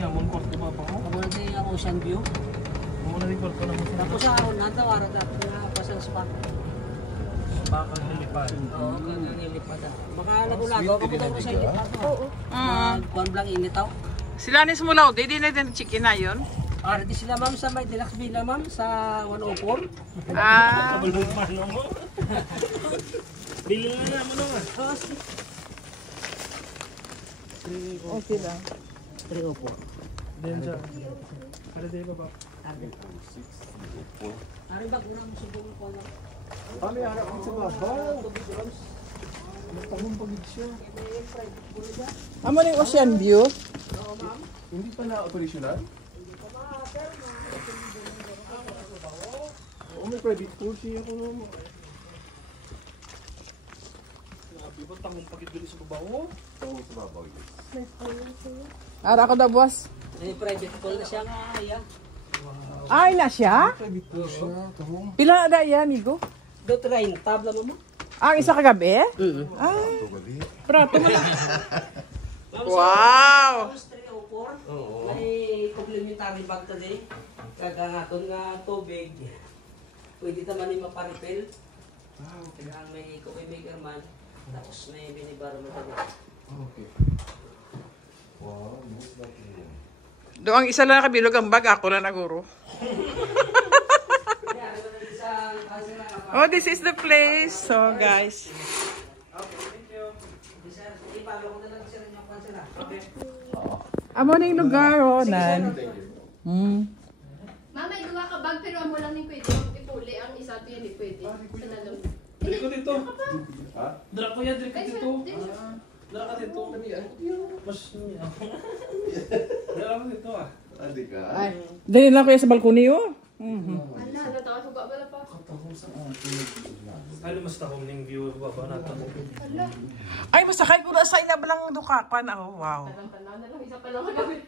nga mo kwarto ba pa? Amo na din ang ocean view. Mo na rin kwarto na mo. Tapos sa araw na tawara dapat na pasang spa. Baka nilipad. Oo, kung nilipad. Baka lago-lago ako daw sa ilipad. Oo. Kuan blang initaw. Sila ni Smulaw, di na din chicken na yun. Di sila ma'am sa may Deluxe Villa ma'am sa 104. Ah. Kabulog man mo. Bili na mo naman. Okay lang. 304. Diyan siya. Para di ba ba? Ari ba kurang subong ko na. Ano yung harap sa babaw? Matangong pagid siya. Amo ni Ocean View. Hindi pa na-operational? Oo, may private pool siya ako naman. Sabi ba tangong pagid dili sa babaw? Oo, sa babaw yun. Ara ko daw, boss. May private pool na siya nga ya. Ay, na siya? Private pool siya, tahong. Pila na yan, amigo? Do train tabla mo. Ang isa kagabi? Ay, prato mo na. Wow! 304. May complimentary bag today. Kagahaton nga tubig. Pwede naman ni maparipel. Kaya may coffee maker man. Tapos may binibar mo tayo. Okay. Wow, most likely. Doon ang isa lang nakabilog ang bag, ako na naguro. Oh, this is the place. So, guys. Amo na yung lugar, oh, nan. Mama, gawa ka bag pero amo lang ni pwede ipuli ang isa to yan di pwede. Sa nalong. Dili ko dito. Ha? Dala ko yan dili ko Ay, dito. sir, Dala ka dito. Mas Dala ko dito ah. Andi ka? Dali lang ko yan sa balkoni, oh. Ala, natawa sa bala pa. Ano mas tahong ning view baba nato. Ala, Ay, masakay ko na sa inabalang dukakan. Oh, wow. tanaw na lang, isa pa lang kagabi.